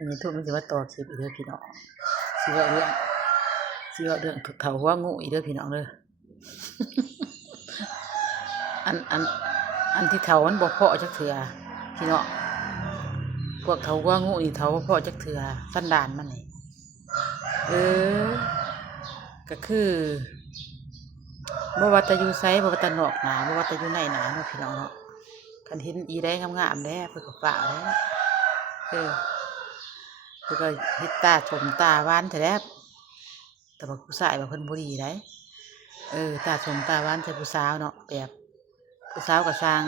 มันจะทุกมันจะว่าต่อคลิปอีกเด้อพี่น้องสิว่าเรื่องถูกเถาหัวงูอีกเด้อพี่น้องเด้ออันที่เถามันบ่เพาะจักเถื่อพี่น้องพวกเถาหัวงูนี่เถาบ่เพาะจักเถื่อสันดานมันนี่ก็คือบ่ว่าแต่อยู่ไสบ่ว่าแต่นอกหนาบ่ว่าแต่อยู่ในหนาเนาะพี่น้องเนาะคันเห็นอีได้งามๆแด้เพิ่นก็ฝากแด้เพิ่นก็เฮ็ดตาชมตาหวานแท้แล้แต่ว่าผู้ชายว่าเพิ่นบ่ดีได้ตาชมตาหวานใส่ผู้สาวเนาะแบบผู้สาวก็สร้าง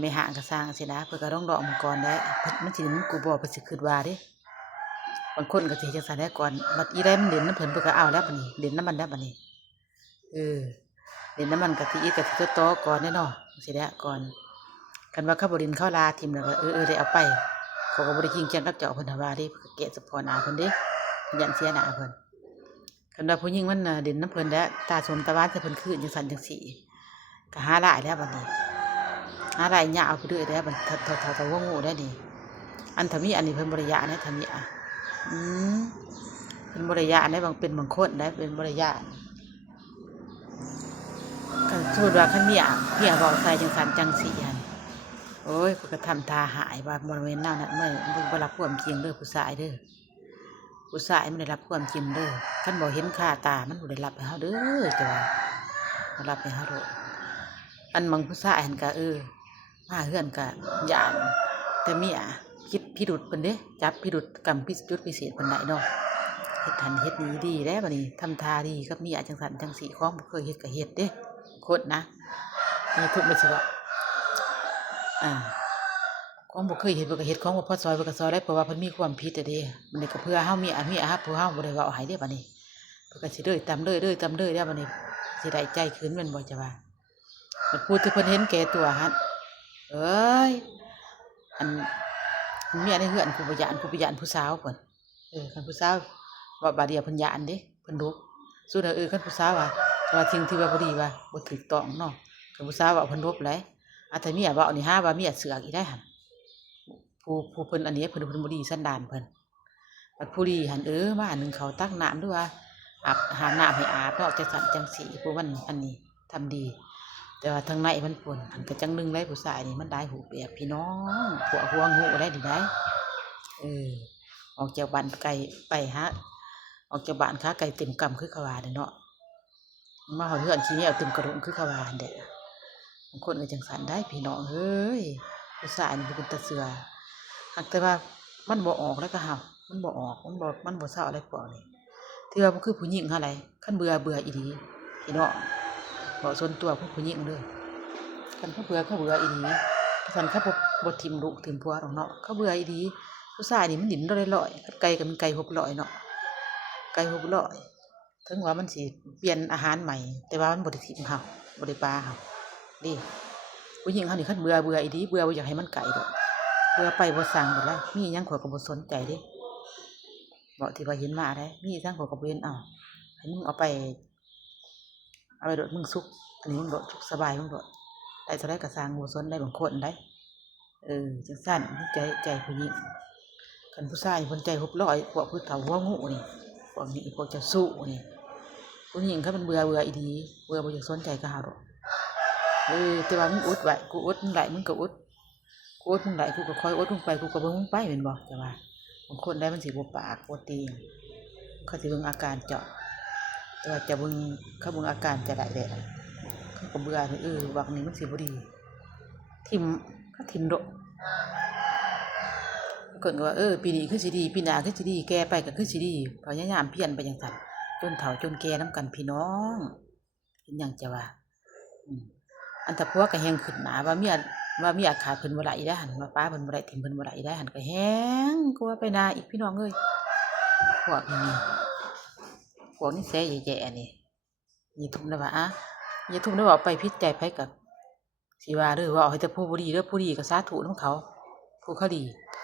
ไม่ห่างก็สร้างสินะเพิ่นก็ต้องดอกมันก่อนได้มันสิมันกูบ่เพิ่นสิคิดว่าเด้บางคนก็สิจังซั่นได้ก่อนบัดอีได้มันเล่นนำเพิ่นก็เอาแล้วบัดนี้เล่นนำมันแล้วบัดนี้เล่นนำมันก็สิอีกก็สิต่อก่อนแน่เนาะสิได้ก่อนคันว่าเขาบ่เล่นเขาลาทิ่มแล้วก็ได้เอาไปเขาก็บ่ได้จริงจังกับเจ้าเพิ่นว่าเด้เพิ่นก็แกะเฉพาะหน้าเพิ่นเด้ยันเสียหน้าเพิ่นคันว่าผู้หญิงมันน่ะเล่นนำเพิ่นแล้วตาสมตาหวานใส่เพิ่นคืนจังซั่นจังซี่ก็หาหลายแล้วบัดนี้หาหลายยาวไปเรื่อยแล้วบัดเท่าว่าโง่ได้นี่อันถ้ามีอันนี้เพิ่นบ่ได้ยะนะถ้ามีเพิ่นบ่ได้ยะได้บางเป็นบางคนได้เป็นบ่ได้ยะก็สมมุติว่าคันเมียเว้าใส่จังซั่นจังซี่หั่นโอ้ยเพิ่นก็ทำท่าหายว่าบ่แม่นแนวนั้นบ่รับความจริงเด้อผู้ชายเด้อผู้ชายมันได้รับความจริงเด้อคันบ่เห็นค่าตามันบ่ได้รับให้เฮาเด้อจ้ะว่าบ่รับให้เฮาโดดอันบางผู้ชายหั่นก็มาเฮือนก็ย้านแต่เมียคิดพิรุธเพิ่นเด้จับพิรุธกรรมจุดพิเศษเพิ่นได้เนาะเฮ็ดทันเฮ็ดนี้ดีแล้วบัดนี้ทำท่าดีกับเมียจังซั่นจังซี่ของบ่เคยเฮ็ดก็เฮ็ดเด้คนนะนี่ทุกมันสิว่าของบ่เคยเฮ็ดเพิ่นก็เฮ็ดของบ่พอซอยเพิ่นก็ซอยได้เพราะว่าเพิ่นมีความผิดเด้มันนี่ก็เพื่อเฮามีฮับผู้เฮาบ่ได้เว้าให้เด้บัดนี้เพิ่นก็สิเด้อตำเด้อแล้วบัดนี้สิได้ใจขึ้นแม่นบ่จ้ะว่ามันพูดที่เพิ่นเห็นแก่ตัวหั่นเอ้ยอันเมียในเฮือนกูบ่ย้านผู้สาวเพิ่นคันผู้สาวว่าบาดเดียวเพิ่นย้านเด้เพิ่นดุสุดแล้วคันผู้สาวว่าสิ่งที่ว่าบ่ดีว่าบ่ถูกต้องเนาะคันผู้สาวว่าเพิ่นลบหลายถ้าเมียเว้านี่หาว่าเมียเสือกอีกได้หั่นผู้เพิ่นอันนี้เพิ่นบ่ดีสันดานเพิ่นบัดผู้ดีหั่นมานึ่งข้าวตักน้ำหรือว่าหาน้ำให้อาบเนาะจังซั่นจังซี่ผู้มันอันนี้ทำดีแต่ว่าทางในมันป่นอันก็จังนึงได้ผู้ชายนี่มันได้หูแบบพี่น้องพวกหัวงูได้ดีได้ออกจากบ้านไกลไปฮะออกจากบ้านค้าไก่เต็มกำคือเขาว่าเนาะมาเฮือนขี้เหนียวเต็มกระดงคือเขาว่าเด้บางคนก็จังซั่นได้พี่น้องเฮ้ยผู้ชายนี่เป็นตาเสือหากแต่ว่ามันบ่ออกแล้วก็เฮามันบ่ออกมันบ่เศร้าอะไรพวกนี้ที่ว่ามันคือผู้หญิงเฮาไหลคันเบื่ออีหลีพี่น้องบ่ส่วนตัวผู้หญิงเด้อคันเขาเบื่ออีหลีคันเขาบ่ทิ่มลูกทิ่มผัวดอกเนาะเขาเบื่ออีหลีผู้ชายนี่มันดิ้นร้อยๆไก่ก็มันไก่600เนาะไก่600ถึงว่ามันสิเปลี่ยนอาหารใหม่แต่ว่ามันบ่ได้ทิ่มเฮาบ่ได้ปาเฮาดิผู้หญิงเฮานี่คันเบื่ออีหลีบ่อยากให้มันไก่ดอกเบื่อไปบ่สั่งหมดแล้วมีหยังข้อยก็บ่สนใจเด้บ่ที่ว่าเห็นมาได้มีสั่งข้อยก็บ่เห็นให้มึงเอาไปโดดมึงสุขอันนี้มึงโดดสุขสบายมึงโดดได้เท่าไรก็สร้างบ่สนได้บางคนได้จังซั่นใจผู้หญิงคันผู้ชายเพิ่นใจ600พวกผู้เฒ่าหัวงูนี่พวกนี้พวกเจ้าสู้นี่ผู้หญิงเขามันเบื่ออีหลีเบื่อบ่อยากสนใจกับเฮาดอกแต่ว่ามึงอดไว้กูอดมึงได้มึงก็อดกูอดมึงได้กูก็คอยอดมึงไปกูก็เบิ่งมึงไปแม่นบ่จ้ะว่าบางคนได้มันสิบ่ปากบ่ตีนเขาสิเบิ่งอาการเจาะแต่ว่าจะเบิ่งเขาเบิ่งอาการจะได้แหละเขาก็เบื่อวักนี้มันสิบ่ดีทิ่มโดเกิดว่าปีนี้คือสิดีปีหน้าคือสิดีแก่ไปก็คือสิดีพยายามเปลี่ยนไปจังซั่นจนเฒ่าจนแก่นำกันพี่น้องเป็นหยังจะว่าอันถ้าผัวก็แฮงขึ้นหน้าว่าเมียขาดเพิ่นบ่ได้ได้หั่นว่าป้าเพิ่นบ่ได้ทิ่มเพิ่นบ่ได้ได้หั่นก็แฮงกว่าไปหน้าอีกพี่น้องเอ้ยพวกนิสัยแย่ๆนี่อย่าทุ่มนะว่าอย่าทุ่มนะว่าไปผิดใจไผก็สิว่าเด้อว่าเอาให้แต่ผู้บ่ดีเด้อผู้ดีก็สาธุนำเขาผู้เขาดี